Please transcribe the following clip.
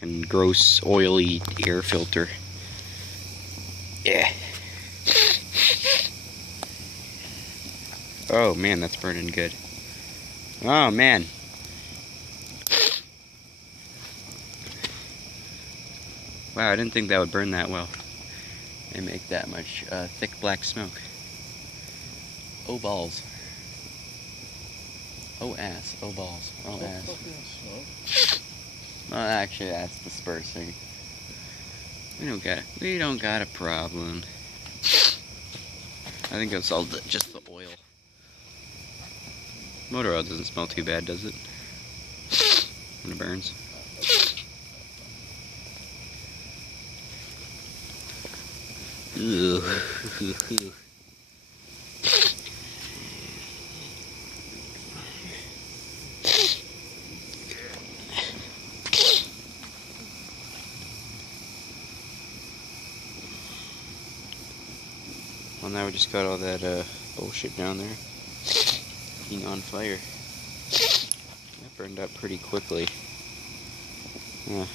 And gross, oily air filter. Yeah. Oh man, that's burning good. Oh man. Wow, I didn't think that would burn that well. And make that much thick black smoke. Oh balls. Oh ass. Oh balls. Oh ass. Well, actually, that's dispersing. We don't got a problem. I think it's all just the oil. Motor oil doesn't smell too bad, does it? When it burns. Ugh. Well, now we just got all that bullshit down there being on fire. That burned up pretty quickly. Yeah.